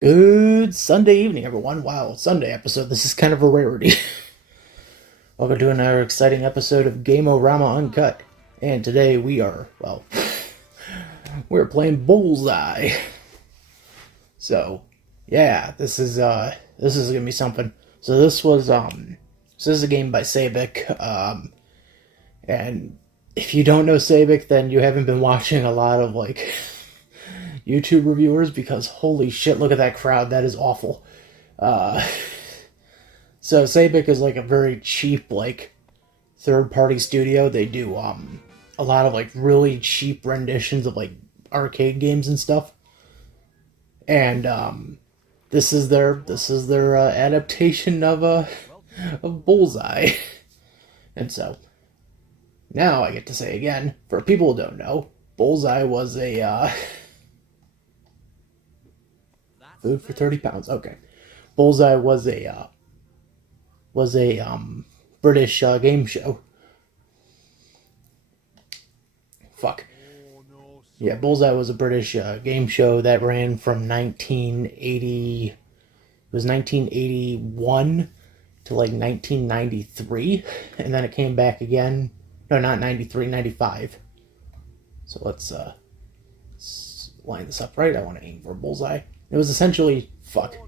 Good Sunday evening, everyone. Wow, Sunday episode. This is kind of a rarity. Welcome to another exciting episode of Game-O-Rama Uncut. And today we're playing Bullseye. So, yeah, this is gonna be something. So this is a game by Sabec. And if you don't know Sabec, then you haven't been watching a lot of, YouTube reviewers, because holy shit, look at that crowd. That is awful. So Sabec is a very cheap third party studio. They do a lot of really cheap renditions of arcade games and stuff. And this is their adaptation of Bullseye. And so now I get to say again, for people who don't know, Bullseye was a food for 30 pounds. Okay. Bullseye was a British game show. Fuck. Yeah, Bullseye was a British game show that ran from 1980. It was 1981 to 1993, and then it came back again. No, not 93, 95. So let's line this up right. I want to aim for Bullseye. It was essentially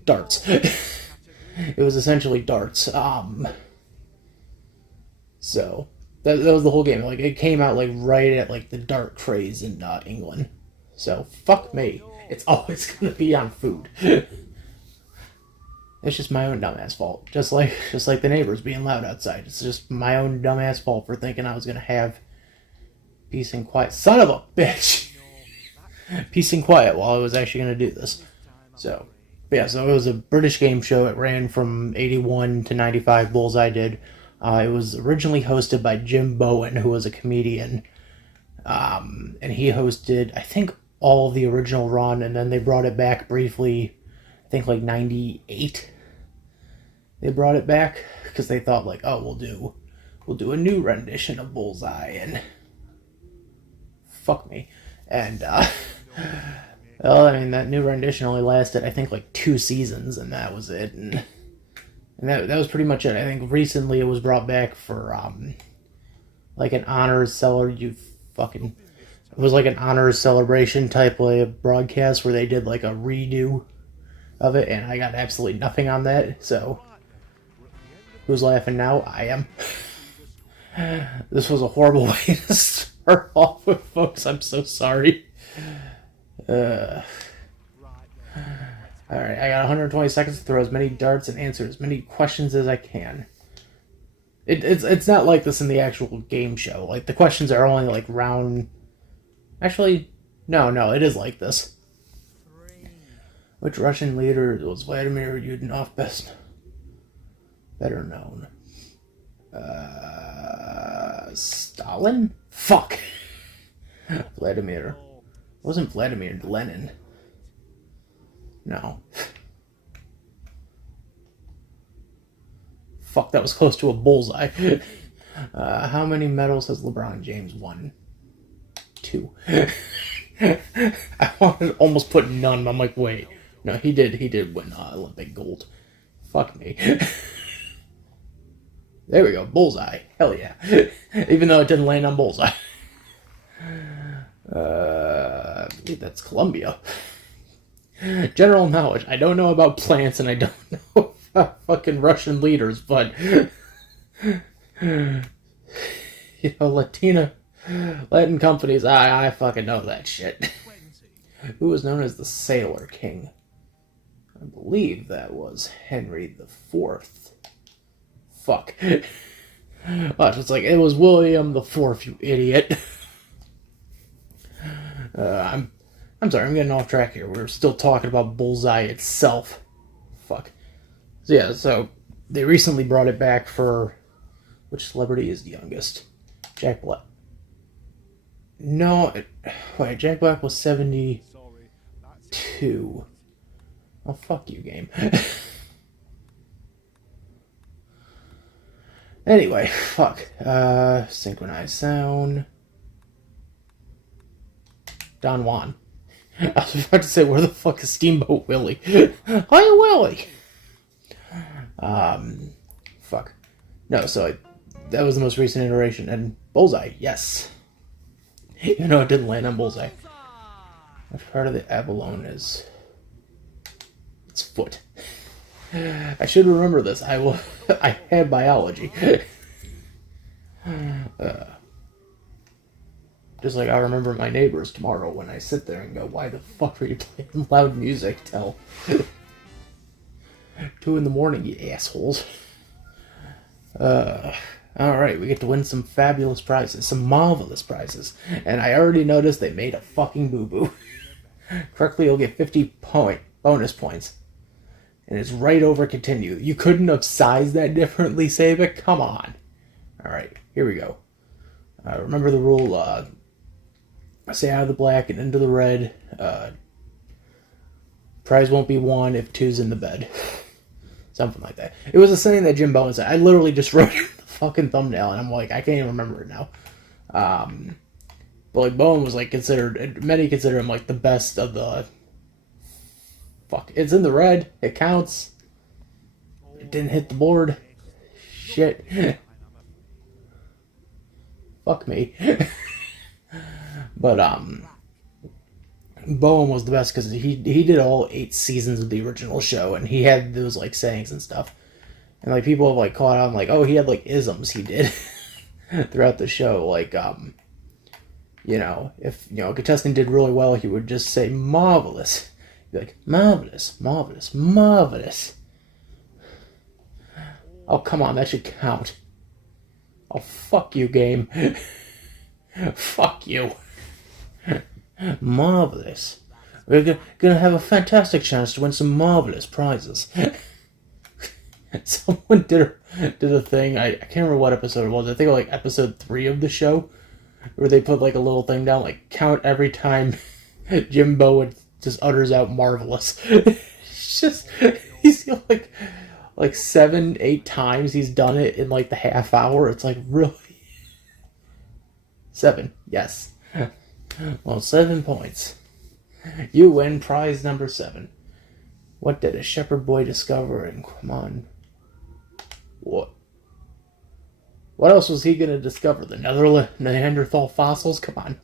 darts. It was essentially darts. So that was the whole game. It came out right at the dart craze in England. So fuck me. It's always gonna be on food. It's just my own dumbass fault. Just like the neighbors being loud outside. It's just my own dumbass fault for thinking I was gonna have peace and quiet. Son of a bitch. Peace and quiet while I was actually gonna do this. So, yeah, so it was a British game show. It ran from 81 to 95, Bullseye did. It was originally hosted by Jim Bowen, who was a comedian. And he hosted, I think, all of the original run, and then they brought it back briefly, I think 98. They brought it back, because they thought oh, we'll do a new rendition of Bullseye, and fuck me. And, well, I mean, that new rendition only lasted, I think, 2 seasons, and that was it. And that was pretty much it. I think recently it was brought back for, an honors it was an honors celebration type of broadcast where they did, a redo of it, and I got absolutely nothing on that, so who's laughing now? I am. This was a horrible way to start off with, folks. I'm so sorry. Alright, I got 120 seconds to throw as many darts and answer as many questions as I can. It's not like this in the actual game show. The questions are only round... Actually, no, it is like this. Which Russian leader was Vladimir Yudenov better known? Stalin? Fuck. Vladimir. It wasn't Vladimir Lenin. No. Fuck, that was close to a bullseye. How many medals has LeBron James won? 2. I wanted to almost put none, but I'm like, wait. No, he did win Olympic gold. Fuck me. There we go, Bullseye. Hell yeah. Even though it didn't land on Bullseye. I believe that's Colombia. General knowledge. I don't know about plants, and I don't know about fucking Russian leaders, but Latin companies, I fucking know that shit. Who was known as the Sailor King? I believe that was Henry IV. Fuck. Watch, it's it was William IV, you idiot. I'm sorry, I'm getting off track here. We're still talking about Bullseye itself. Fuck. So yeah, so they recently brought it back for... Which celebrity is the youngest? Jack Black. No, wait, Jack Black was 72. Oh, fuck you, game. Anyway, fuck. Synchronized sound. Don Juan. I was about to say, where the fuck is Steamboat Willie? Hiya, Willie! Fuck. No, so that was the most recent iteration. And Bullseye, yes. Even though it didn't land on Bullseye. Which part of the abalone is? It's foot. I should remember this. I had biology. Just like I remember my neighbors tomorrow when I sit there and go, why the fuck are you playing loud music till 2 in the morning, you assholes? Alright, we get to win some fabulous prizes, some marvelous prizes. And I already noticed they made a fucking boo-boo. Correctly, you'll get 50 bonus points. And it's right over continue. You couldn't have sized that differently, Sabec? Come on. Alright, here we go. Remember the rule, say out of the black and into the red. Prize won't be won if 2's in the bed. Something like that. It was a saying that Jim Bowen said. I literally just wrote it in the fucking thumbnail, and I'm like, I can't even remember it now. But like Bowen was like considered, many consider him like the best of the. Fuck, it's in the red. It counts. It didn't hit the board. Shit. Fuck me. But Bowen was the best because he did all 8 seasons of the original show, and he had those like sayings and stuff, and like people have like caught on like, oh, he had like isms he did throughout the show, like you know, if a contestant did really well, he would just say marvelous. He'd be like marvelous, marvelous, marvelous. Oh, come on, that should count. Oh, fuck you, game. Fuck you. Marvelous. We're gonna have a fantastic chance to win some marvelous prizes. Someone did a thing, I can't remember what episode it was, I think it was like episode 3 of the show, where they put like a little thing down, like count every time Jim Bowen just utters out marvelous. It's just, he's like 7-8 times he's done it in like the half hour. It's like, really? 7, yes. Well, 7 points. You win prize number 7. What did a shepherd boy discover? And come on. What else was he gonna discover? The Neanderthal fossils? Come on.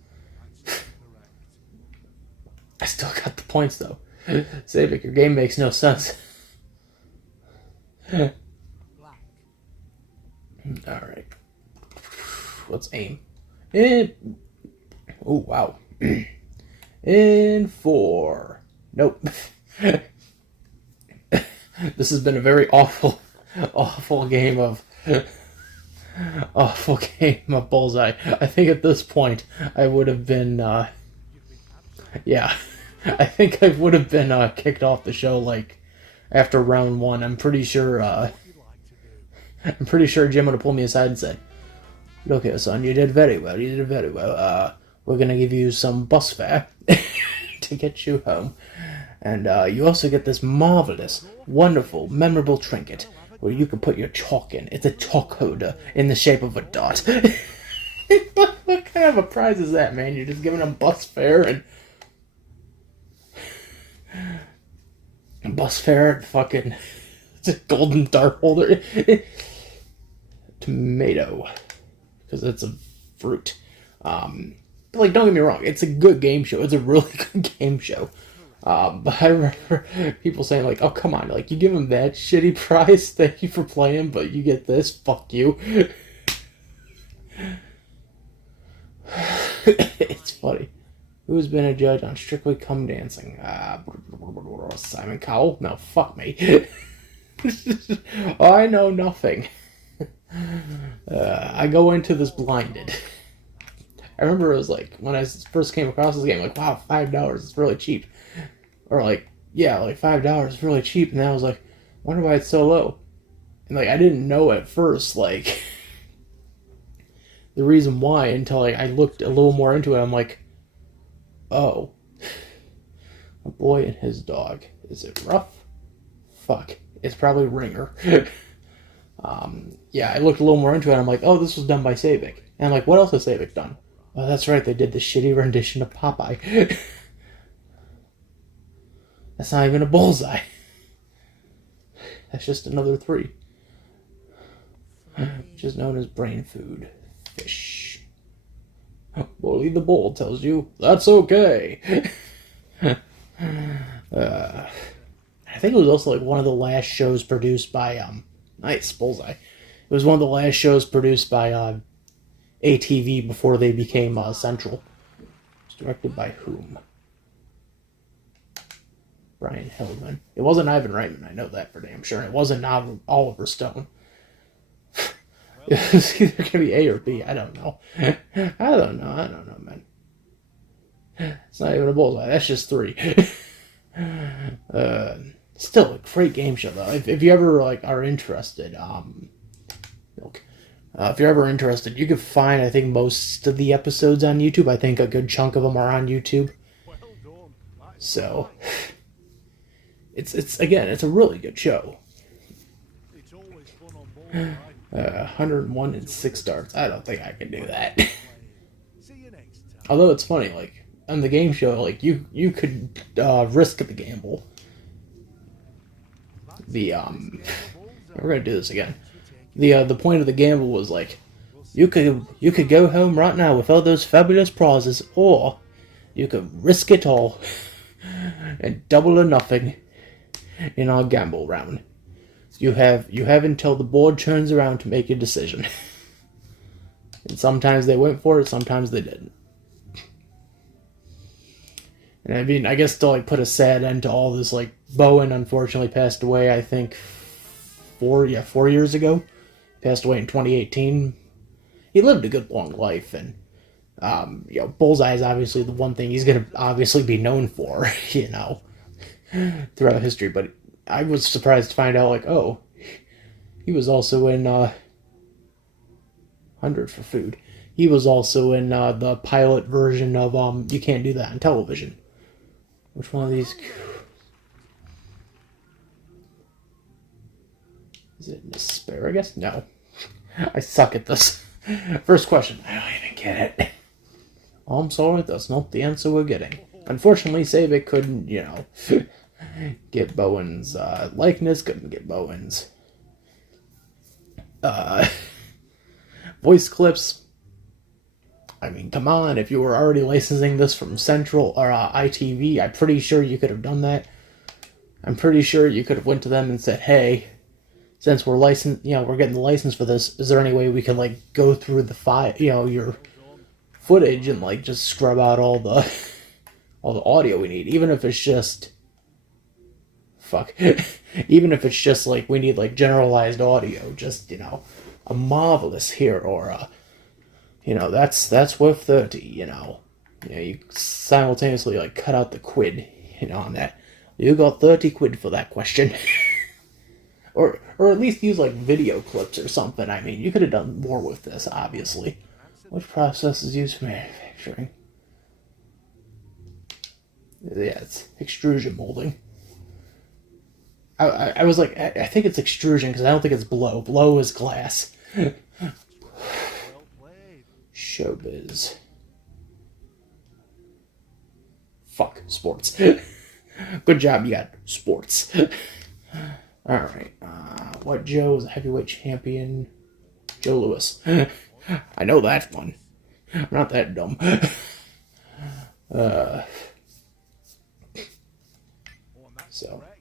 I still got the points though. Sabec, your game makes no sense. Alright. Let's aim. Oh, wow. In 4. Nope. This has been a very awful game of Bullseye. I think at this point I would have been yeah, I think I would have been kicked off the show like after round 1. I'm pretty sure Jim would have pulled me aside and said, "Okay, son, you did very well. We're gonna give you some bus fare to get you home, and you also get this marvelous, wonderful, memorable trinket where you can put your chalk in. It's a chalk holder in the shape of a dot." What kind of a prize is that, man? You're just giving them bus fare and bus fare and fucking it's a golden dart holder. Tomato, because it's a fruit. But like, don't get me wrong, it's a good game show. It's a really good game show. But I remember people saying like, "Oh, come on, like you give him that shitty prize, thank you for playing, but you get this, fuck you." It's funny. Who's been a judge on Strictly Come Dancing? Simon Cowell? No, fuck me. I know nothing. I go into this blinded. I remember it was like, when I first came across this game, like, wow, $5 is really cheap. Or like, yeah, like $5 is really cheap. And then I was like, I wonder why it's so low. And like, I didn't know at first, like, the reason why until like, I looked a little more into it. I'm like, oh, a boy and his dog. Is it rough? Fuck. It's probably Ringer. Yeah, I looked a little more into it. I'm like, oh, this was done by Sabec. And I'm like, what else has Sabec done? Oh, that's right. They did the shitty rendition of Popeye. That's not even a bullseye. That's just another 3. Which is known as brain food. Fish. Bully the Bull tells you, that's okay. I think it was also like one of the last shows produced by, nice, Bullseye. It was one of the last shows produced by, ATV before they became, Central. It's directed by whom? Brian Hillman. It wasn't Ivan Reitman, I know that for damn sure. It wasn't Oliver Stone. It was either going to be A or B. I don't know. I don't know, man. It's not even a bullseye. That's just 3. Still a great game show, though. If you ever like are interested, if you're ever interested, you can find, I think, most of the episodes on YouTube. I think a good chunk of them are on YouTube. So, it's again, it's a really good show. 101 and 6 stars. I don't think I can do that. Although it's funny, like on the game show, like you could risk the gamble. We're gonna do this again. The point of the gamble was like you could go home right now with all those fabulous prizes, or you could risk it all and double or nothing in our gamble round. You have until the board turns around to make a decision. And sometimes they went for it, sometimes they didn't. And I mean, I guess to like put a sad end to all this, like Bowen unfortunately passed away, I think 4 years ago. Passed away in 2018. He lived a good long life, and Bullseye is obviously the one thing he's gonna obviously be known for, throughout history, but I was surprised to find out, like, oh, he was also in 100 for Food. He was also in the pilot version of You Can't Do That on Television. Which one of these? Is it an asparagus? No. I suck at this. First question. I don't even get it. Oh, I'm sorry, that's not the answer we're getting. Unfortunately, Sabec couldn't, get Bowen's likeness, couldn't get Bowen's voice clips. I mean, come on, if you were already licensing this from Central or ITV, I'm pretty sure you could have done that. I'm pretty sure you could have went to them and said, hey, since we're licensed, we're getting the license for this, is there any way we can, like, go through the file, your footage and, like, just scrub out all the audio we need, even if it's just even if it's just like we need like generalized audio, just a marvelous here, or that's worth 30, you simultaneously like cut out the quid, on that. You got 30 quid for that question. or at least use like video clips or something. I mean, you could have done more with this, obviously. Which process is used for manufacturing? Yeah, it's extrusion molding. I was like, I think it's extrusion, because I don't think it's blow. Blow is glass. Showbiz. Fuck, sports. Good job, you got sports. Alright, what Joe is a heavyweight champion? Joe Louis. I know that one. I'm not that dumb.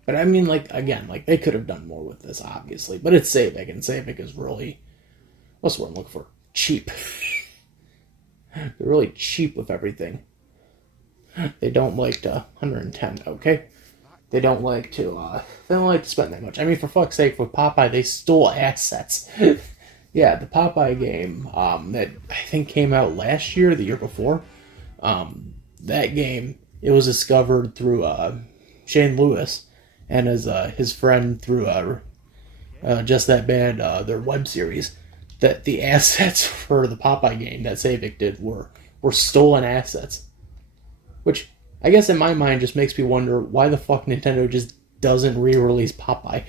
But I mean, like, again, like, they could have done more with this, obviously. But it's Sabec, and Sabec is really, what's the word I'm looking for? Cheap. They're really cheap with everything. They don't like to, 110, okay? They don't like to spend that much. I mean, for fuck's sake, with Popeye, they stole assets. Yeah, the Popeye game, that I think came out last year, the year before, that game, it was discovered through, Shane Lewis and his friend through Just That Bad, their web series, that the assets for the Popeye game that Sabec did were stolen assets. Which, I guess in my mind, just makes me wonder why the fuck Nintendo just doesn't re-release Popeye.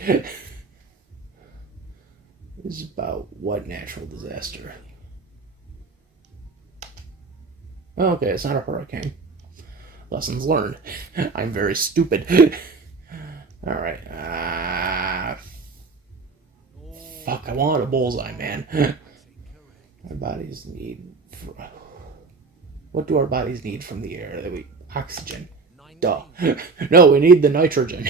This is about what natural disaster? Okay, it's not a hurricane. Lessons learned. I'm very stupid. Alright. Fuck, I wanted a bullseye, man. Our bodies need... What do our bodies need from the air? Oxygen. Duh. No, we need the nitrogen.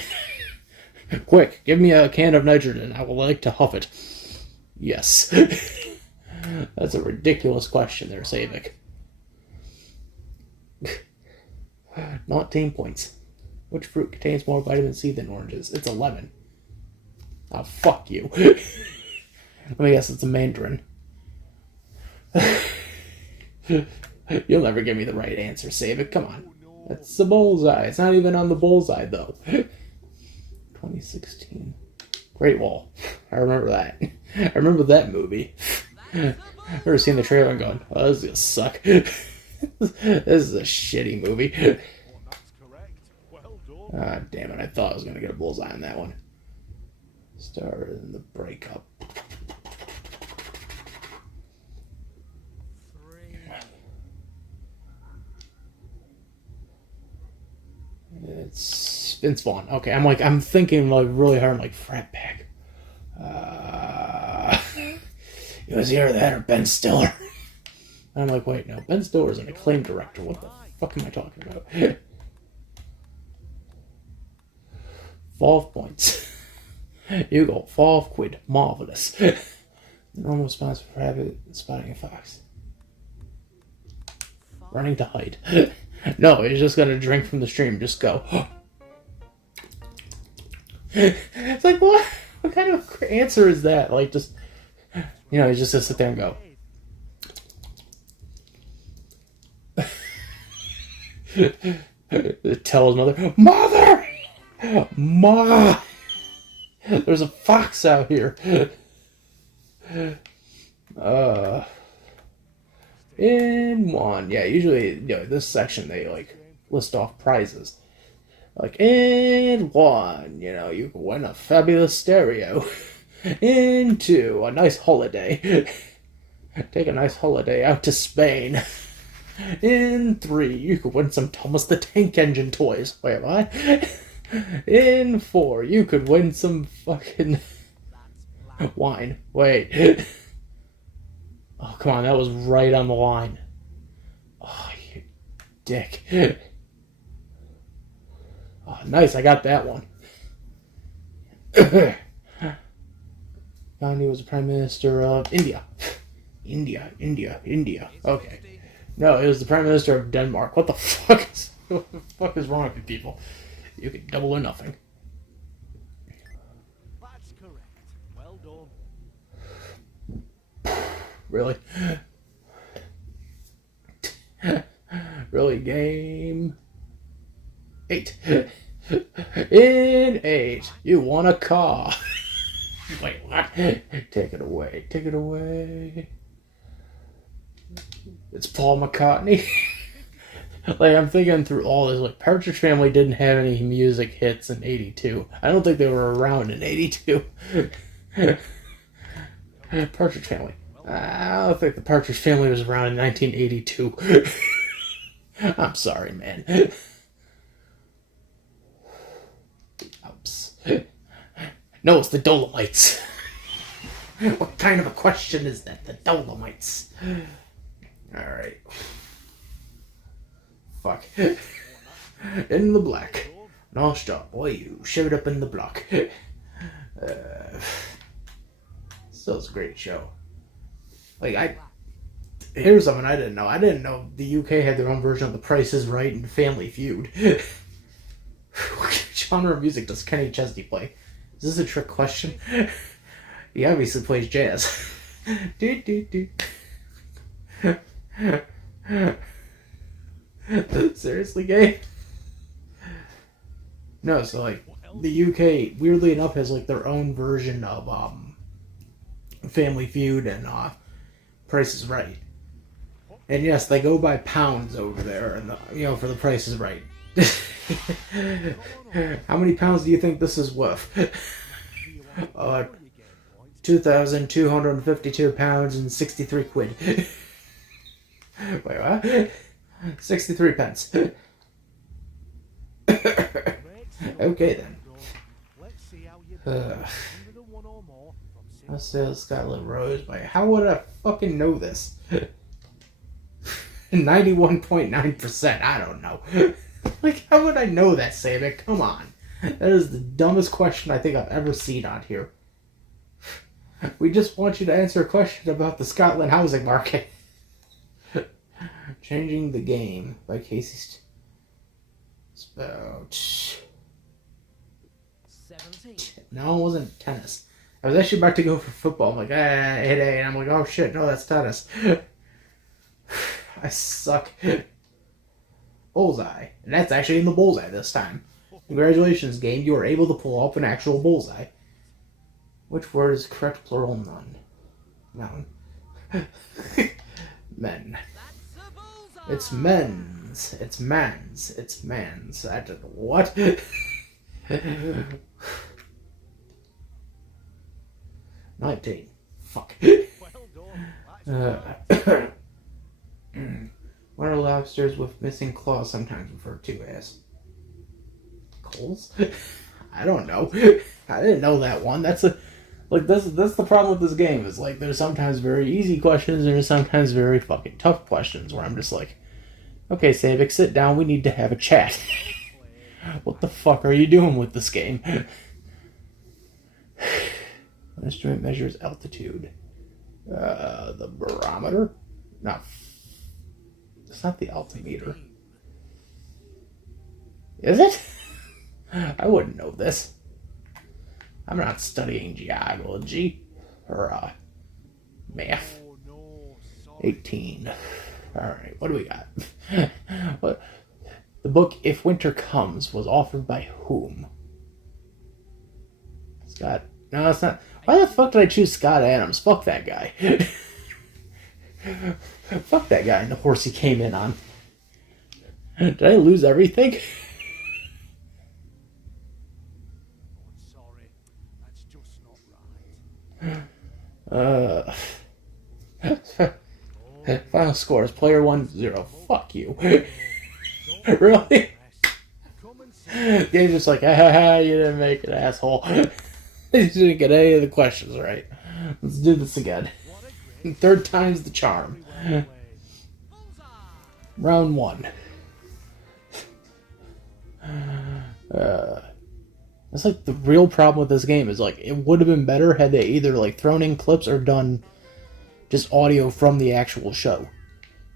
Quick, give me a can of nitrogen. I would like to huff it. Yes. That's a ridiculous question there, Sabec. 19 points. Which fruit contains more vitamin C than oranges? It's a lemon. Oh, fuck you. Let me guess, it's a mandarin. You'll never give me the right answer, Sabec. Come on. That's the bullseye. It's not even on the bullseye, though. 2016. Great Wall. I remember that. I remember that movie. I've never seen the trailer and gone, oh, this is gonna suck. This is a shitty movie. Ah, damn it. I thought I was gonna get a bullseye on that one. Star in the breakup. It's Vince Vaughn. Okay, I'm thinking like really hard. I'm like frat pack. It was either that or Ben Stiller. And I'm like, wait, no, Ben Stiller is an acclaimed director. What the fuck am I talking about? 12 points. You go 12 quid. Marvelous. The normal response for rabbit spotting a fox. Running to hide. No, he's just gonna drink from the stream. Just go. It's like, what? What kind of answer is that? Like, just, you know, he's just gonna sit there and go. Tell his mother, Mother! Ma! There's a fox out here. In one. Yeah, usually, you know, this section they like list off prizes. Like, in one, you know, you can win a fabulous stereo. In two, a nice holiday. Take a nice holiday out to Spain. In three, you could win some Thomas the Tank Engine toys. Wait, what? In four, you could win some fucking wine. Wait. Oh, come on, that was right on the line. Oh, you dick. Oh, nice, I got that one. Gandhi was the Prime Minister of India. India. Okay. No, it was the Prime Minister of Denmark. What the fuck is wrong with you people? You get double or nothing. That's correct. Well done. Really? Really? Game 8. In 8, you won a car. Wait, what? Take it away. Take it away. It's Paul McCartney. Like, I'm thinking through all this. Like, Partridge Family didn't have any music hits in 82. I don't think they were around in 82. Partridge Family. I don't think the Partridge Family was around in 1982. I'm sorry, man. Oops. No, it's the Dolomites. What kind of a question is that? The Dolomites. Alright. Fuck. In the black. No stop, boy, you showed up in the block. Still, it's a great show. Like, here's something I didn't know. I didn't know the UK had their own version of The Price is Right and Family Feud. What genre of music does Kenny Chesney play? Is this a trick question? He obviously plays jazz. Seriously, gay? No, so like the UK, weirdly enough, has like their own version of Family Feud and Price is Right. And yes, they go by pounds over there, and you know, for the Price is Right. How many pounds do you think this is worth? 2,252 pounds and 63 quid. Wait, what? 63 pence. Okay then. 101 or more from I say Scotland Rose by how would I fucking know this? 91.9%. I don't know. Like, how would I know that, Sabec? Come on. That is the dumbest question I think I've ever seen on here. We just want you to answer a question about the Scotland housing market. Changing the Game by Casey Spout. 17. No, it wasn't tennis. I was actually about to go for football. I'm like, hit A, and I'm like, oh shit, no, that's tennis. I suck. Bullseye. And that's actually in the bullseye this time. Congratulations, game. You were able to pull off an actual bullseye. Which word is correct plural? None. None. Men. It's men's. It's men's. It's man's. I don't know what? 19. Fuck. Well done. What are lobsters with missing claws sometimes referred to as? Coals? I don't know. I didn't know that one. That's the problem with this game, is like there's sometimes very easy questions and there's sometimes very fucking tough questions where I'm just like, okay, Sabec, sit down, we need to have a chat. What the fuck are you doing with this game? What instrument measures altitude? The barometer? No. It's not the altimeter. Is it? I wouldn't know this. I'm not studying geology or math. 18. Alright, what do we got? What? The book If Winter Comes was authored by whom? Scott. No, it's not. Why the fuck did I choose Scott Adams? Fuck that guy. Fuck that guy and the horse he came in on. Did I lose everything? Sorry, that's just not right. Final score is player 1-0. Fuck you. Really? Come and see. Game's just like, you didn't make it, asshole. You didn't get any of the questions right. Let's do this again. What a great Third time's the charm. way. Round 1. That's like the real problem with this game is like it would have been better had they either like thrown in clips or done just audio from the actual show.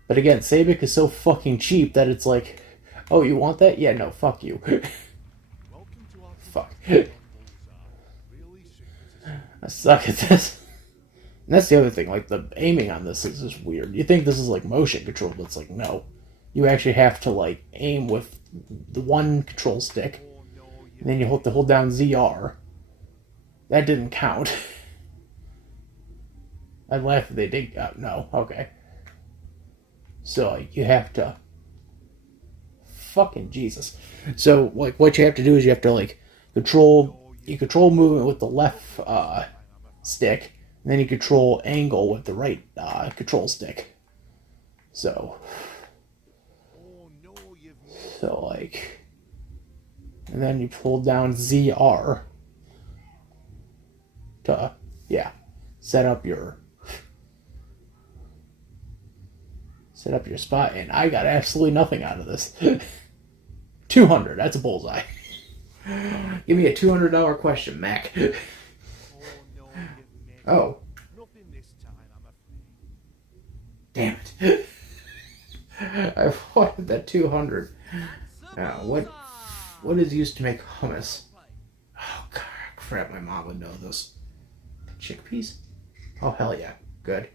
But again, Sabec is so fucking cheap that it's like, oh, you want that? Yeah, no, fuck you. Welcome to our Fuck. Bullseye. Really serious. I suck at this. And that's the other thing, like the aiming on this is just weird. You think this is like motion control, but it's like, no. You actually have to like aim with the one control stick, Oh no, you and then you have to hold down ZR. That didn't count. I'd laugh if they did. No, okay. So like, you have to. Fucking Jesus. So like, what you have to do is you have to like control. You control movement with the left stick, and then you control angle with the right control stick. So. Oh no, you've missed. So like, and then you pull down ZR to, set up your spot, and I got absolutely nothing out of this. 200, that's a bullseye. Give me a $200 question, Mac. Oh no, you've missed. Oh, Nothing this time, I'm afraid. damn it. I wanted that 200. Now, what is used to make hummus? Oh, God, crap, my mom would know this. Chickpeas? Oh, hell yeah. Good.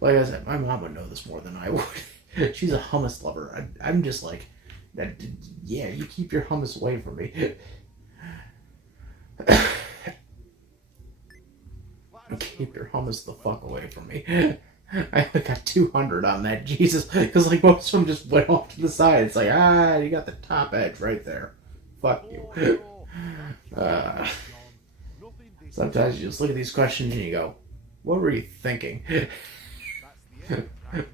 Like I said, my mom would know this more than I would. She's a hummus lover. I'm just like, yeah, you keep your hummus away from me. Keep your hummus the fuck away from me. I got 200 on that, Jesus. Because, like, most of them just went off to the side. It's like, you got the top edge right there. Fuck you. Sometimes you just look at these questions and you go, what were you thinking?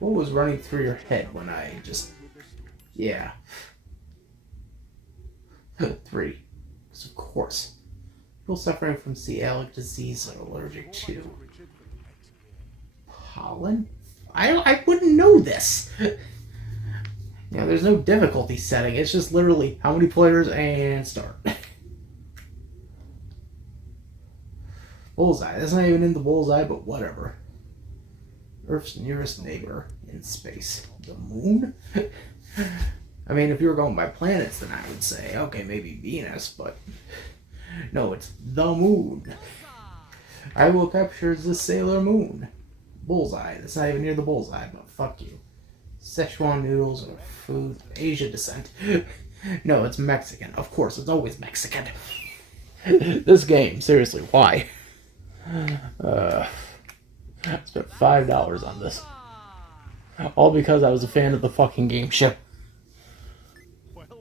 What was running through your head when I just... Yeah. 3. Because of course. People suffering from celiac disease are allergic to pollen? I wouldn't know this. There's no difficulty setting. It's just literally how many players and start. Bullseye. That's not even in the bullseye, but whatever. Earth's nearest neighbor in space. The moon? I mean, if you were going by planets, then I would say, okay, maybe Venus, but no, it's the moon. I will capture the Sailor Moon. Bullseye. That's not even near the bullseye, but fuck you. Szechuan noodles are food of Asian descent. No, it's Mexican. Of course, it's always Mexican. This game, seriously, why? I spent $5 on this. All because I was a fan of the fucking game show.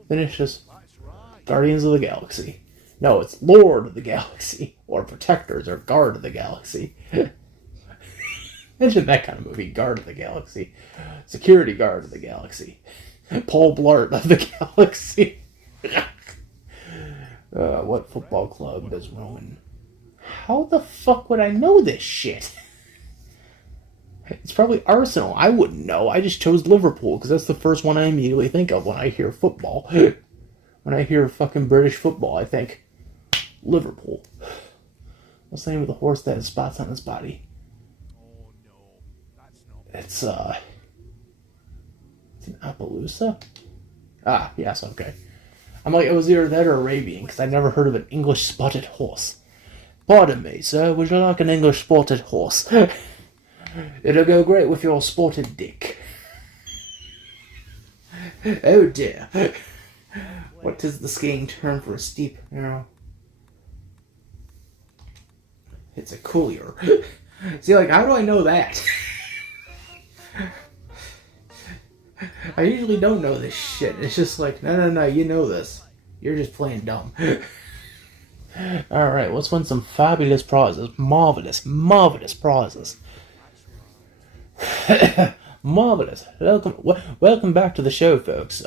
Finish this. Guardians of the Galaxy. No, it's Lord of the Galaxy. Or Protectors, or Guard of the Galaxy. Imagine that kind of movie. Guard of the Galaxy. Security Guard of the Galaxy. Paul Blart of the Galaxy. What football club does Roman... How the fuck would I know this shit? It's probably Arsenal. I wouldn't know. I just chose Liverpool because that's the first one I immediately think of when I hear football. When I hear fucking British football, I think Liverpool. What's the name of the horse that has spots on his body? Oh no, that's not. It's an Appaloosa? Ah, yes, okay. I'm like, it was either that or Arabian because I'd never heard of an English spotted horse. Pardon me, sir, would you like an English spotted horse? It'll go great with your spotted dick. Oh dear. What is the skiing term for a steep arrow? It's a coulier. See, like, how do I know that? I usually don't know this shit. It's just like, no, you know this. You're just playing dumb. Alright, let's win some fabulous prizes. Marvelous prizes. Marvelous. Welcome back to the show, folks.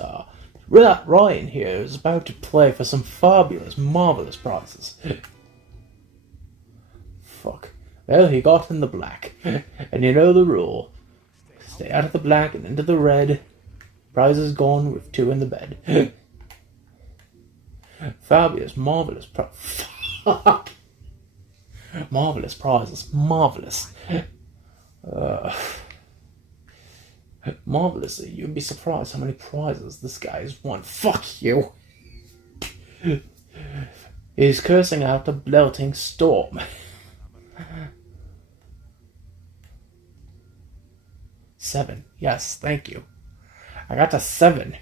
Ryan here is about to play for some fabulous, marvelous prizes. Fuck. Well, he got in the black. And you know the rule. Stay out of the black and into the red. Prize is gone with 2 in the bed. Fabulous, marvelous Fuck. Marvelous prizes. Marvelous. Marvelously, you'd be surprised how many prizes this guy has won. Fuck you! He's cursing out a belting storm. 7. Yes, thank you. I got to 7.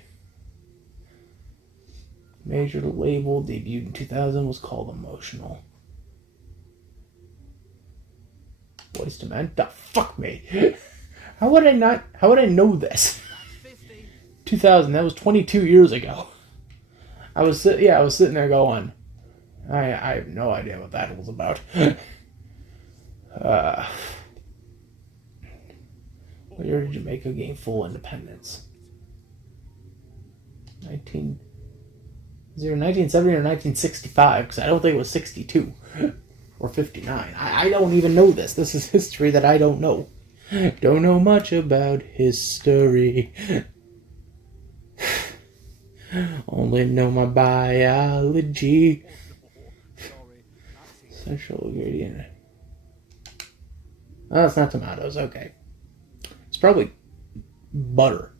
Major label debuted in 2000 was called Emotional. Voice to Men? The fuck me! How would I know this? 2000, that was 22 years ago. I was sitting there going, I have no idea what that was about. Where did Jamaica gain full independence? 1970 or 1965, because I don't think it was 62 or 59. I don't even know this. This is history that I don't know. Don't know much about history. Only know my biology. Central ingredient. Oh, it's not tomatoes. Okay. It's probably butter.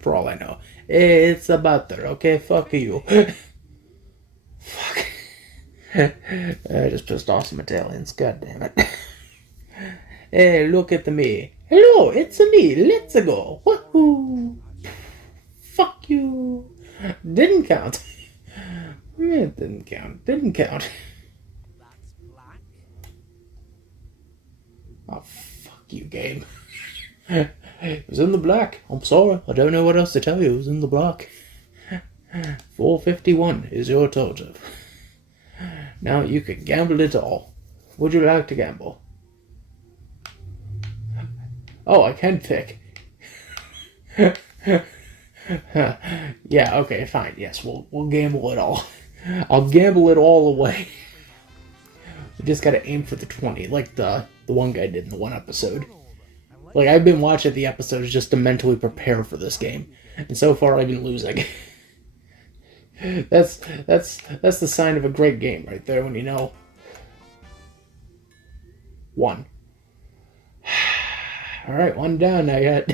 For all I know. It's a butter. Okay, fuck you. Fuck. I just pissed off some Italians. God damn it. Hey, look at me. Hello, it's me. Let's go. Woohoo. Fuck you. Didn't count. It didn't count. Didn't count. That's black. Oh, fuck you, game. It was in the black. I'm sorry. I don't know what else to tell you. It was in the black. 451 is your total. Now you can gamble it all. Would you like to gamble? Oh, I can pick. Yeah, okay, fine. Yes, we'll gamble it all. I'll gamble it all away. You just gotta aim for the 20, like the one guy did in the one episode. Like, I've been watching the episodes just to mentally prepare for this game. And so far, I've been losing. That's the sign of a great game right there, when you know. 1. Alright, 1 down now yet.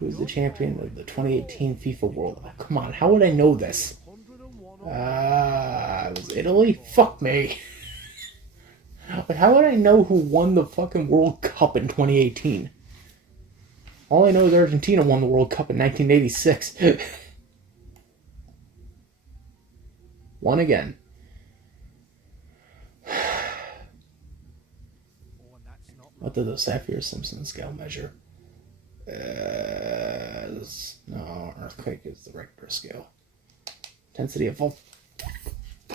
Who's the champion of the 2018 FIFA World? Oh, come on, how would I know this? It was Italy? Fuck me. But how would I know who won the fucking World Cup in 2018? All I know is Argentina won the World Cup in 1986. 1 again. What does the Saffir-Simpson scale measure? No, earthquake is the Richter scale. Intensity of...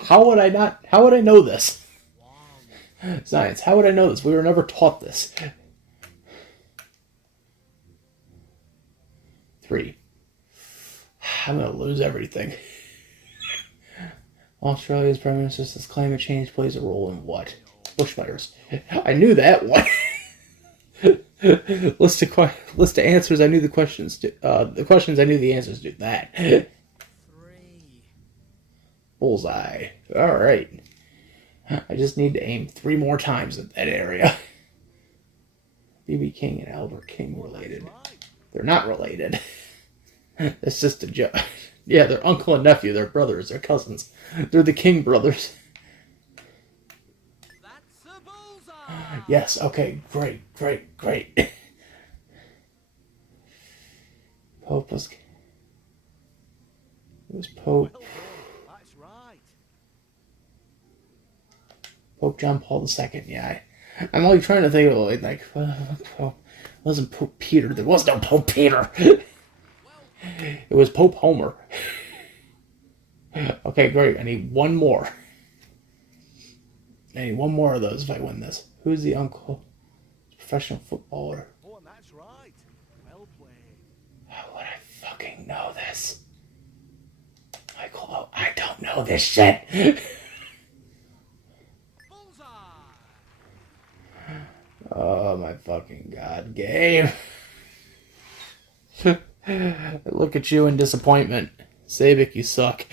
How would I know this? Science, how would I know this? We were never taught this. 3. I'm gonna lose everything. Australia's Prime Minister says climate change plays a role in what? Bushfires. I knew that one. List of answers. I knew the questions. The questions. I knew the answers to that. 3. Bullseye. All right. I just need to aim 3 more times at that area. B.B. King and Albert King related. They're not related. It's just a joke. Yeah, they're uncle and nephew. They're brothers. They're cousins. They're the King brothers. That's a bullseye. Yes, okay, great. Pope was... It was Pope... That's right. Pope John Paul II, yeah. I'm like trying to think of it, like, Pope... It wasn't Pope Peter. There was no Pope Peter. It was Pope Homer. Okay, great. I need 1 more. I need 1 more of those if I win this. Who's the uncle? Professional footballer. Oh, and that's right. Well played. How would I fucking know this? Michael, I don't know this shit. Bullseye. Oh my fucking god, game. Look at you in disappointment. Sabec, you suck.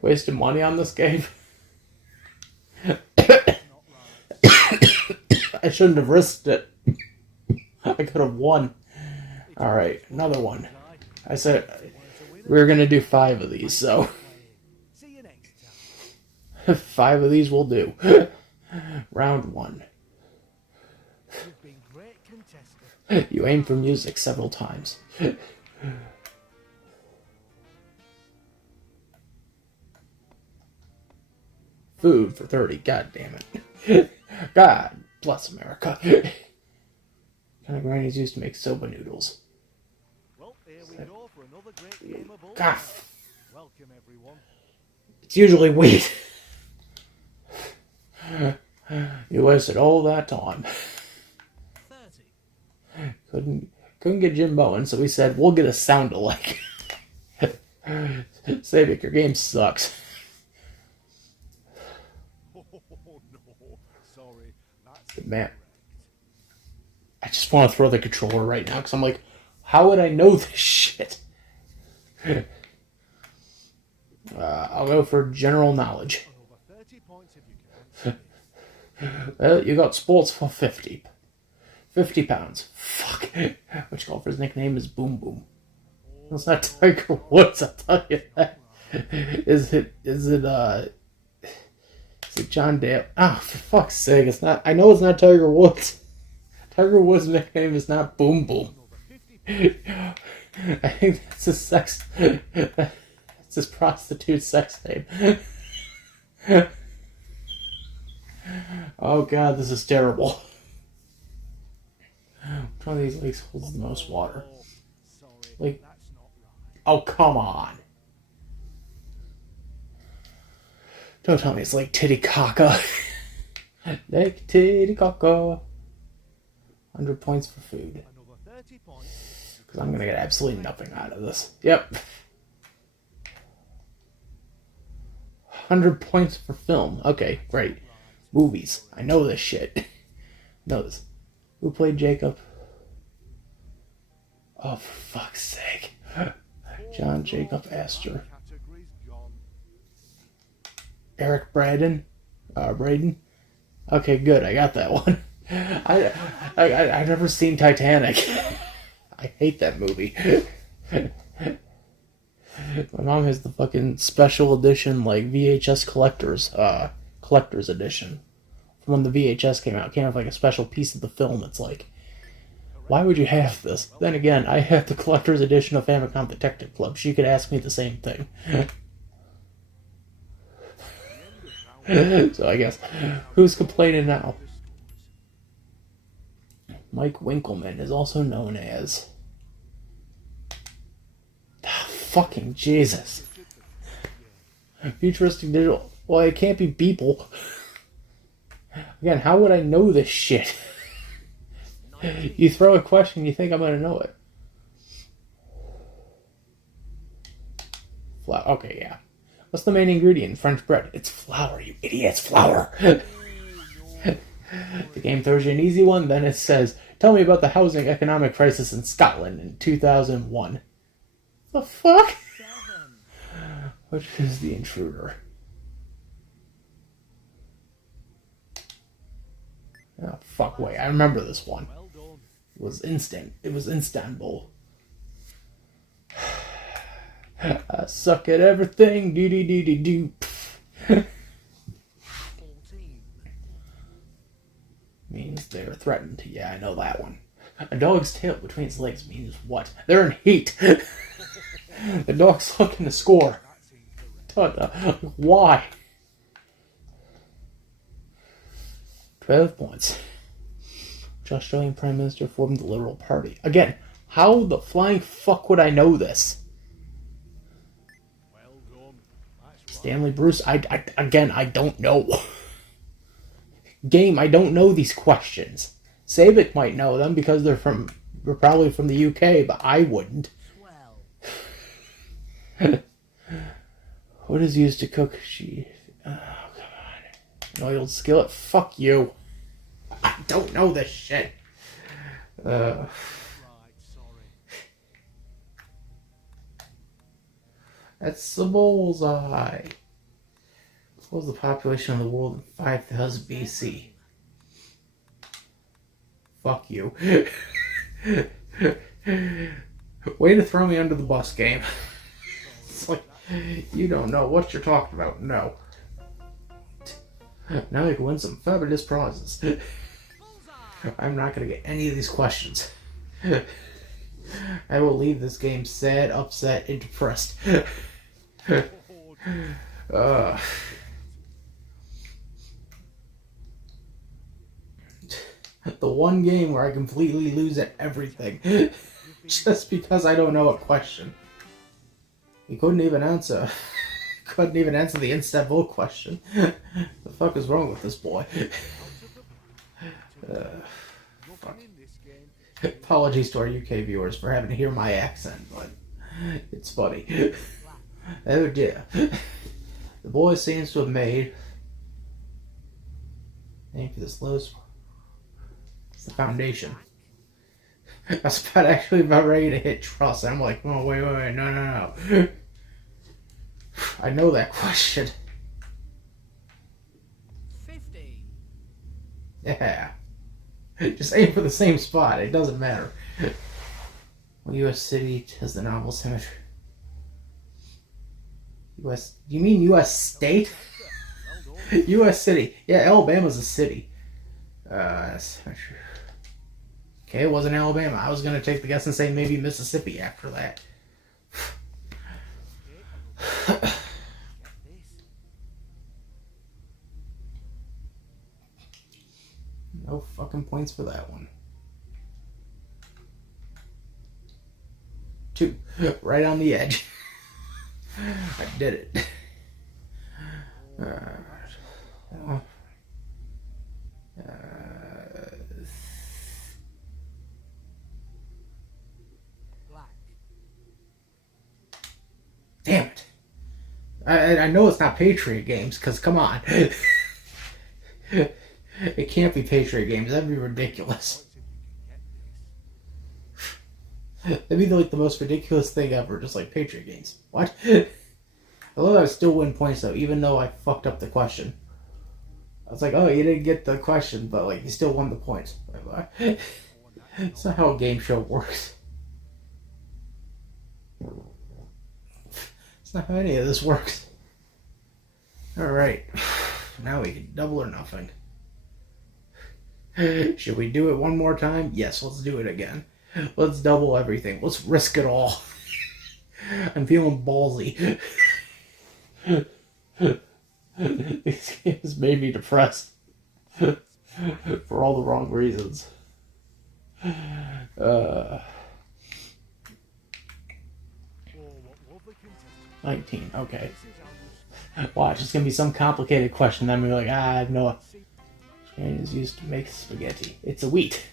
Wasted money on this game. I shouldn't have risked it. I could have won. Alright, another one. I said we were going to do 5 of these, so... See you next time. 5 of these will do. Round 1. You've been great contestant. You aim for music several times. Food for 30. God damn it. God bless America. What kind of grind is used to make soba noodles? Well, here we go for another great game of God. bullseye. Welcome, everyone. It's usually wheat. You wasted all that time. 30. Couldn't get Jim Bowen, so we said we'll get a sound alike. Sabec, your game sucks. Oh, no. Sorry. That's Man, I just want to throw the controller right now because I'm like, how would I know this shit? I'll go for general knowledge. over 30 points if you can. Well, you got sports for 50. 50 pounds. Fuck. Which golfer's nickname is Boom Boom? It's not Tiger Woods, I'll tell you that. Is it John Dale? Oh, for fuck's sake, it's not. I know it's not Tiger Woods. Tiger Woods' nickname is not Boom Boom. I think that's his sex. That's his prostitute sex name. Oh god, this is terrible. Which one of these lakes holds the most water? Sorry, Like, that's not right. oh come on! Don't tell me it's Lake Titicaca. Lake Titicaca. 100 points for food. Another 30 points. Because I'm gonna get absolutely nothing out of this. Yep. 100 points for film. Okay, great. Movies. I know this shit. Know this. Who played Jacob? Oh, for fuck's sake. John Jacob Astor. Categories gone. Eric Braeden. Braden. Okay, good. I got that one. I've never seen Titanic. I hate that movie. My mom has the fucking special edition, like VHS collector's edition. From when the VHS came out, it came with like a special piece of the film. It's like, why would you have this? Then again, I have the collector's edition of Famicom Detective Club. She could ask me the same thing. So I guess, who's complaining now? Mike Winkleman is also known as... fucking Jesus. Futuristic digital. Well, it can't be Beeple. Again, how would I know this shit? You throw a question, you think I'm gonna know it. Flour. Okay, yeah. What's the main ingredient in French bread? It's flour, you idiots. Flour. The game throws you an easy one, then it says, tell me about the housing economic crisis in Scotland in 2001. The fuck? Which is the intruder? Oh, fuck, wait, I remember this one. It was instant. It was Istanbul. I suck at everything. Do. Means they're threatened. Yeah, I know that one. A dog's tail between its legs means what? They're in heat. The dog's looking to score. Why? 12 points. Which Australian Prime Minister formed the Liberal Party? Again, how the flying fuck would I know this? Stanley Bruce, I don't know. Game, I don't know these questions. Sabec might know them because they're probably from the UK, but I wouldn't. What is used to cook? Oh, come on. An oiled skillet? Fuck you. I don't know this shit. That's the Bullseye. What was the population of the world in 5000 BC? Fuck you. Way to throw me under the bus, game. It's like, you don't know what you're talking about. No. Now you can win some fabulous prizes. I'm not going to get any of these questions. I will leave this game sad, upset, and depressed. The one game where I completely lose at everything. Just because I don't know a question. He couldn't even answer. Couldn't even answer the Istanbul question. The fuck is wrong with this boy? Fuck. Apologies to our UK viewers for having to hear my accent, but it's funny. Oh dear. The boy seems to have made... Name for this lowest... It's the foundation. I was about ready to hit trust. I'm like, oh, wait, no. I know that question. 50. Yeah. Just aim for the same spot. It doesn't matter. What U.S. city has the novel symmetry? U.S. You mean U.S. state? U.S. city. Yeah, Alabama's a city. Symmetry. Okay, it wasn't Alabama. I was going to take the guess and say maybe Mississippi after that. No fucking points for that one. 2. Right on the edge. I did it. Damn it. I know it's not Patriot Games, because come on. It can't be Patriot Games. That'd be ridiculous. That'd be like the most ridiculous thing ever, just like Patriot Games. What? I love that I still win points though, even though I fucked up the question. I was like, oh, you didn't get the question, but like you still won the points. That's not how a game show works. It's not how any of this works. Alright. Now we can double or nothing. Should we do it one more time? Yes, let's do it again. Let's double everything. Let's risk it all. I'm feeling ballsy. These games made me depressed. For all the wrong reasons. 19, okay. Watch, it's gonna be some complicated question. Then we're like, I have no. Grain is used to make spaghetti. It's a wheat.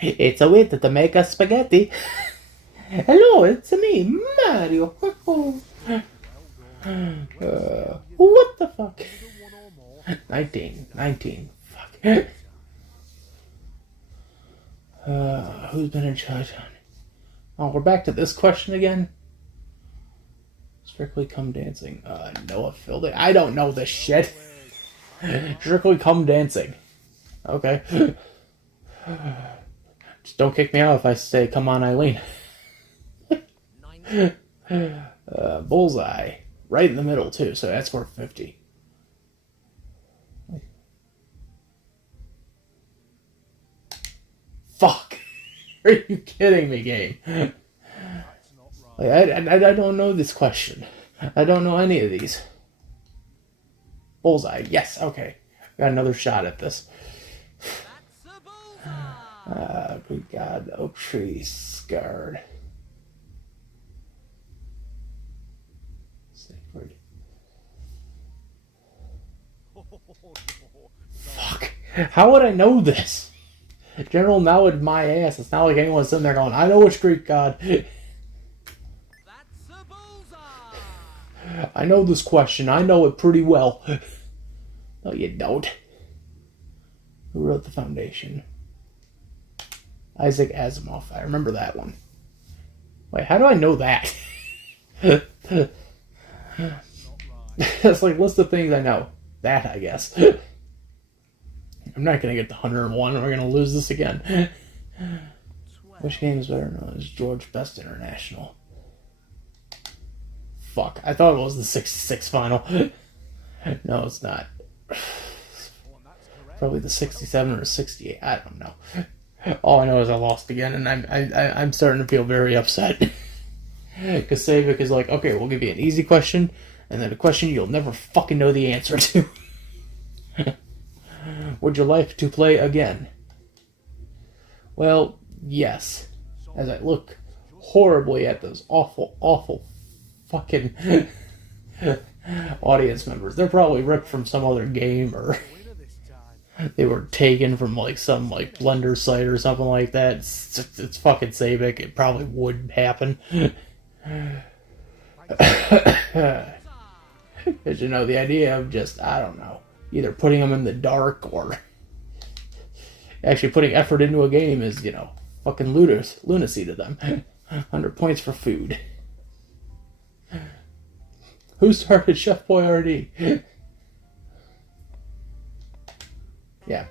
It's a wheat to make a spaghetti. Hello, it's me, Mario. What the fuck? 19. Fuck. Who's been in charge on? Oh, we're back to this question again. Strictly Come Dancing. Noah Fielding. I don't know this shit. Strictly Come Dancing. Okay. Just don't kick me out if I say, come on, Eileen. Bullseye. Right in the middle, too, so that's worth 50. Fuck. Are you kidding me, game? Like, I don't know this question. I don't know any of these. Bullseye. Yes, okay. Got another shot at this. Good God, the oak tree scarred. Sacred. Fuck. How would I know this? General knowledge my ass. It's not like anyone's sitting there going, I know which Greek god. I know this question. I know it pretty well. No, you don't. Who wrote The Foundation? Isaac Asimov. I remember that one. Wait, how do I know that? That's like list of things I know. That, I guess. I'm not going to get the 101. We're going to lose this again. Which game is better known as George Best International? Fuck. I thought it was the 66 final. No, it's not. Probably the 67 or 68. I don't know. All I know is I lost again, and I'm starting to feel very upset. Because Sabec is like, okay, we'll give you an easy question, and then a question you'll never fucking know the answer to. Would you like to play again? Well, yes. As I look horribly at those awful fucking audience members. They're probably ripped from some other game, or they were taken from like some like Blender site or something like that. It's fucking Sabec. It probably would happen. Because, you know, the idea of just, I don't know, either putting them in the dark or actually putting effort into a game is, you know, fucking lunacy to them. 100 points for food. Who started Chef Boyardee? Yeah.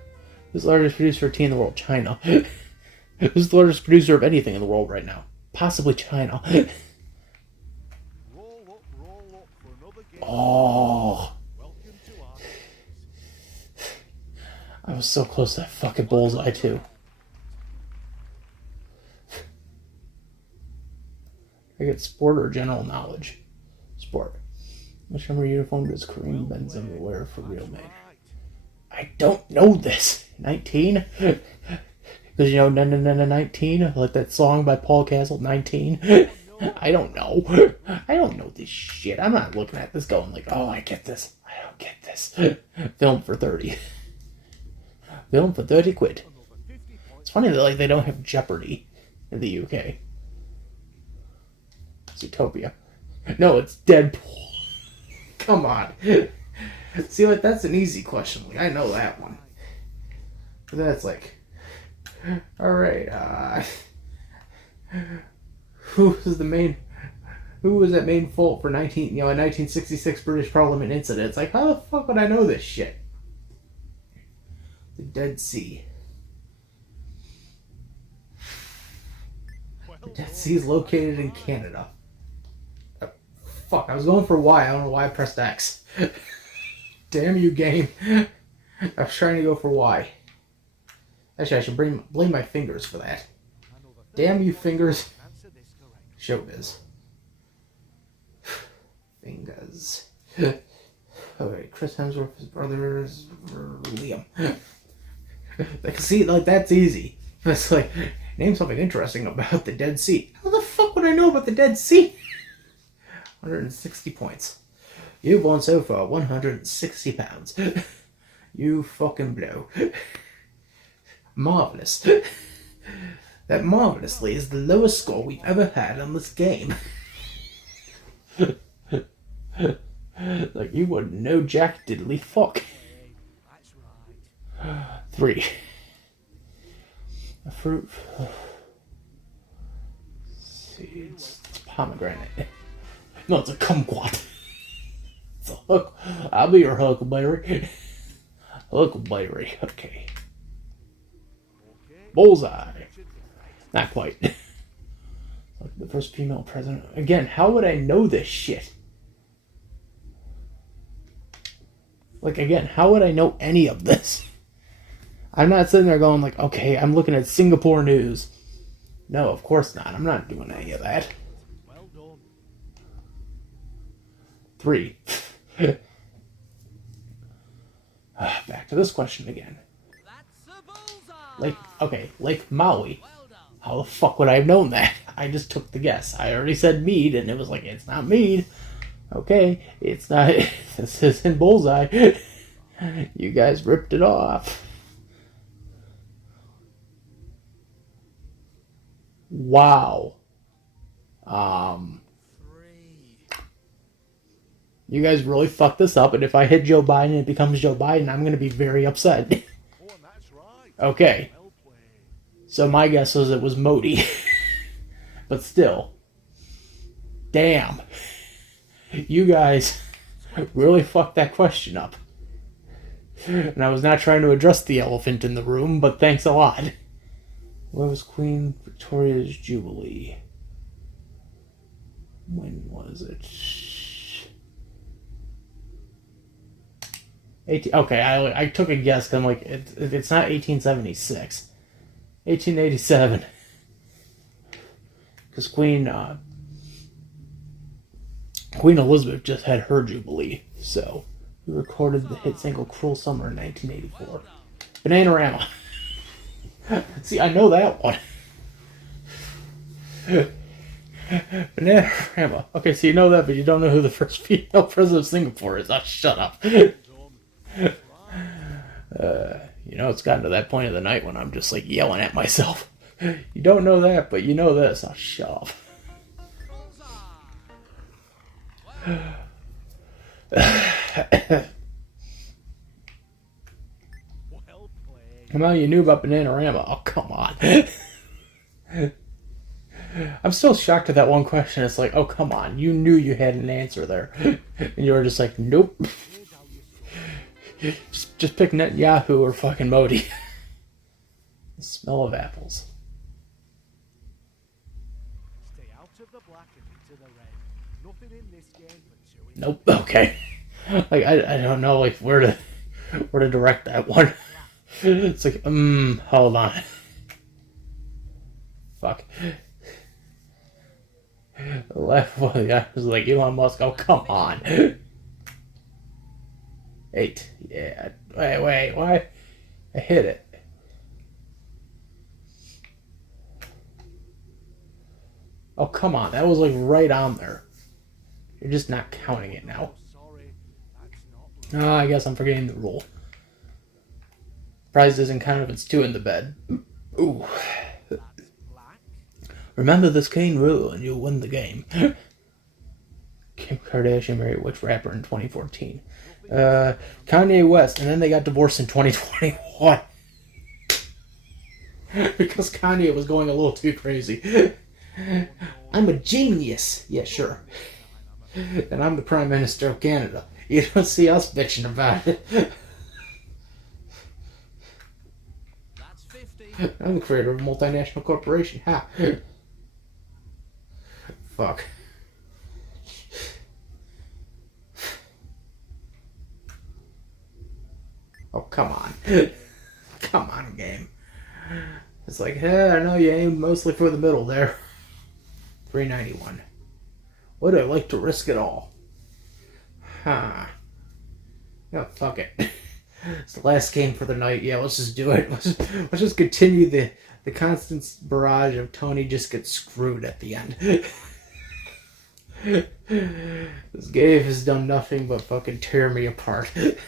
Who's the largest producer of tea in the world? China. Who's the largest producer of anything in the world right now? Possibly China. Oh. I was so close to that fucking Bullseye too. I get sport or general knowledge? Sport. Which number uniform does Kareem Benzema wear for Real Made? I don't know this. 19? Because, you know, 19, like that song by Paul Castle, 19. I don't know. I don't know this shit. I'm not looking at this going like, oh, I get this. I don't get this. Film for 30. Film for 30 quid. It's funny that like they don't have Jeopardy in the UK. It's Utopia. No, it's Deadpool. Come on. See, like, that's an easy question. Like, I know that one. But that's like, alright, who was at main fault for 1966 British Parliament incident? It's like, how the fuck would I know this shit? The Dead Sea. The Dead Sea is located in Canada. Fuck, I was going for Y. I don't know why I pressed X. Damn you, game. I was trying to go for Y. Actually, I should blame my fingers for that. Damn you, fingers. Showbiz. Fingers. Okay, Chris Hemsworth's brother's Liam. Like, see, like, that's easy. It's like, name something interesting about the Dead Sea. How the fuck would I know about the Dead Sea? 160 points. You've won so far 160 pounds. You fucking blow. Marvelous. That marvelously is the lowest score we've ever had on this game. Like, you wouldn't know jack diddly fuck. 3. A fruit. Seeds. It's pomegranate. No, it's a kumquat. It's a hook. I'll be your huckleberry. Huckleberry. Okay. Bullseye. Not quite. Like the first female president. Again, how would I know this shit? Like, again, how would I know any of this? I'm not sitting there going like, okay, I'm looking at Singapore news. No, of course not. I'm not doing any of that. 3. Back to this question again. Lake Maui. How the fuck would I have known that? I just took the guess. I already said mead, and it was like, it's not mead. Okay, it's not. This isn't Bullseye. You guys ripped it off. Wow. You guys really fucked this up, and if I hit Joe Biden and it becomes Joe Biden, I'm going to be very upset. Okay. So my guess was it was Modi. But still. Damn. You guys really fucked that question up. And I was not trying to address the elephant in the room, but thanks a lot. Where was Queen Victoria's Jubilee? When was it? Okay, I took a guess because I'm like, it's not 1876. 1887. Because Queen Elizabeth just had her Jubilee. So, we recorded the hit single Cruel Summer in 1984. Bananarama. See, I know that one. Bananarama. Okay, so you know that, but you don't know who the first female president of Singapore is. Oh, shut up. It's gotten to that point of the night when I'm just like yelling at myself. You don't know that, but you know this. Oh, shut up. Well, you knew about Bananarama. Oh, come on. I'm still shocked at that one question. It's like, oh, come on. You knew you had an answer there. And you were just like, nope. Just pick Netanyahu or fucking Modi. The smell of apples. Stay out of the black and into the red. Nothing in this game for chewing. Nope. Okay. Like, I don't know like where to direct that one. It's like, hold on. Fuck. The left one, yeah, was like Elon Musk. Oh, come on. 8. Yeah. Wait. Why? I hit it. Oh, come on. That was like right on there. You're just not counting it now. Oh, I guess I'm forgetting the rule. Prize doesn't count if it's 2 in the bed. Ooh. Remember this cane rule and you'll win the game. Kim Kardashian married which rapper in 2014? Kanye West, and then they got divorced in 2021. Because Kanye was going a little too crazy. I'm a genius. Yeah, sure. And I'm the Prime Minister of Canada. You don't see us bitching about it. I'm the creator of a multinational corporation. Ha. Fuck. Oh, come on. Come on, game. It's like, I know you aimed mostly for the middle there. 391. Would I like to risk it all? Huh. No, fuck it. It's the last game for the night. Yeah, let's just do it. Let's just continue the constant barrage of Tony just gets screwed at the end. This game has done nothing but fucking tear me apart. It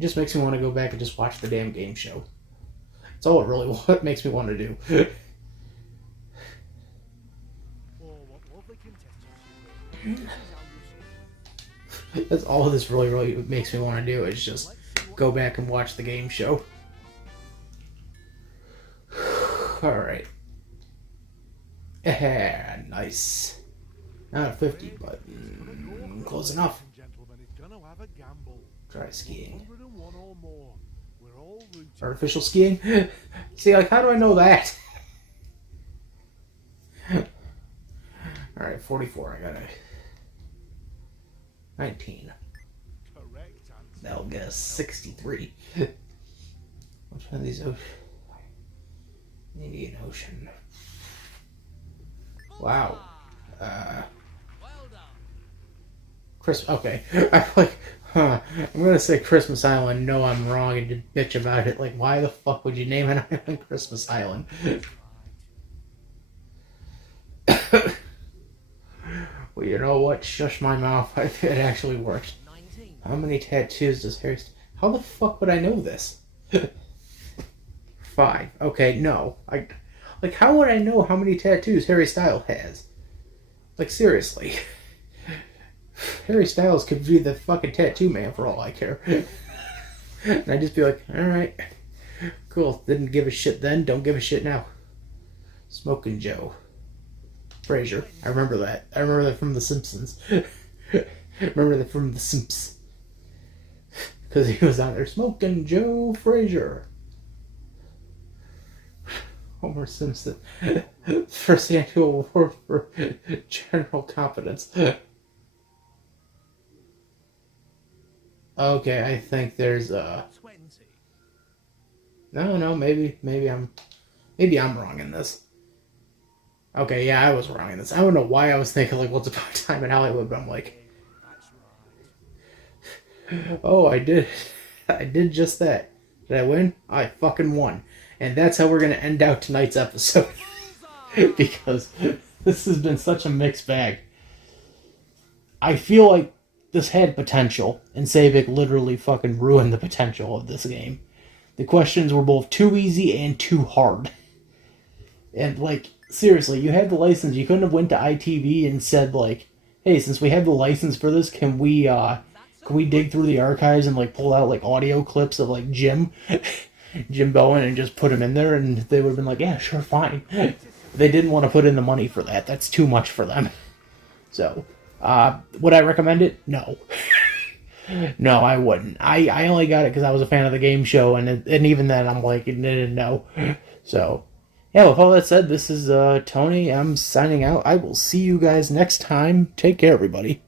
just makes me want to go back and just watch the damn game show. That's all it really what makes me want to do. That's all this really makes me want to do is just go back and watch the game show. Alright. Yeah, nice. Not a 50, but close enough. Try skiing. Artificial skiing? See, like, how do I know that? Alright, 44, I got it. 19. That'll get us 63. Which one of these ocean? Indian Ocean. Wow. Okay. I'm like, I'm gonna say Christmas Island. No, I'm wrong and just bitch about it. Like, why the fuck would you name an island Christmas Island? Well, you know what? Shush my mouth. It actually worked. How many tattoos does Harry... How the fuck would I know this? 5. Okay, no. Like, how would I know how many tattoos Harry Styles has? Like, seriously. Harry Styles could be the fucking tattoo man for all I care. And I'd just be like, alright. Cool. Didn't give a shit then, don't give a shit now. Smoking Joe. Fraser. I remember that. I remember that from The Simpsons. Remember that from The Simpsons. Because he was on there. Smoking Joe Fraser. Homer Simpson. First annual award for general competence. Okay, I think there's No, maybe I'm wrong in this. Okay, yeah, I was wrong in this. I don't know why I was thinking, like, Once Upon a Time in Hollywood, but I'm like... Oh, I did just that. Did I win? I fucking won. And that's how we're going to end out tonight's episode. Because this has been such a mixed bag. I feel like this had potential, and Sabec literally fucking ruined the potential of this game. The questions were both too easy and too hard. And, like, seriously, you had the license. You couldn't have went to ITV and said, like, hey, since we have the license for this, can we dig through the archives and, like, pull out, like, audio clips of, like, Jim Bowen and just put him in there? And they would have been like, yeah, sure, fine. They didn't want to put in the money for that. That's too much for them. So, would I recommend it? No. No, I wouldn't. I only got it because I was a fan of the game show, and even then, I'm like, no. So... yeah, with all that said, this is Tony. I'm signing out. I will see you guys next time. Take care, everybody.